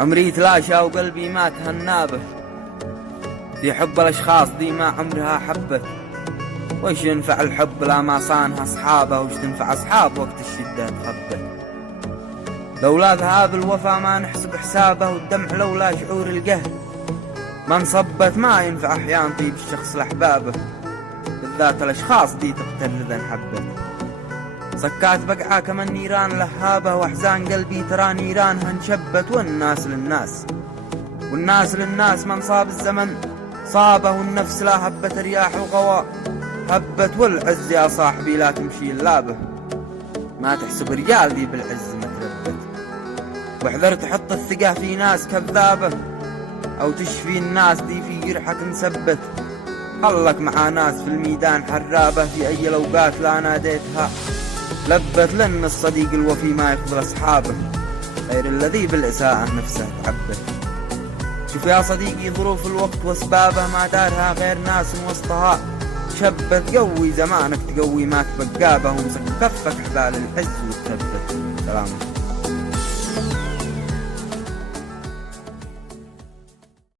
عمري تلاشى وقلبي ما تهنابه، في حب الأشخاص دي ما عمرها حبت. وش ينفع الحب لا ما صانها أصحابه، وش تنفع أصحاب وقت الشدة تخبت. لولا ذهاب الوفا ما نحسب حسابه، والدمع لولا شعور القهر ما انصبت. ما ينفع أحيان طيب الشخص لأحبابه، بالذات الأشخاص دي تقتل إذا انحبت. سكات بقعة كما النيران لهابة، وأحزان قلبي ترى نيرانها انشبت. والناس للناس من صاب الزمن صابه، والنفس لا هبت رياح الغواء هبت. والعز يا صاحبي لا تمشي اللابه، ما تحسب رجال ذي بالعز متربت. واحذر تحط الثقة في ناس كذابة، أو تشفي الناس دي في جرحك مثبت. خلك مع ناس في الميدان حرابة، في أي الأوقات لا ناديتها لبت. لأن الصديق الوفي ما يخذل أصحابه، غير الذي بالإساءة نفسه تعبت. شوف يا صديقي ظروف الوقت واسبابه، ما دارها غير ناس وسطها شبت. قوي زمانك تقوي ما تبقابه، ومسك كفك حبال العز وتثبت. سلام.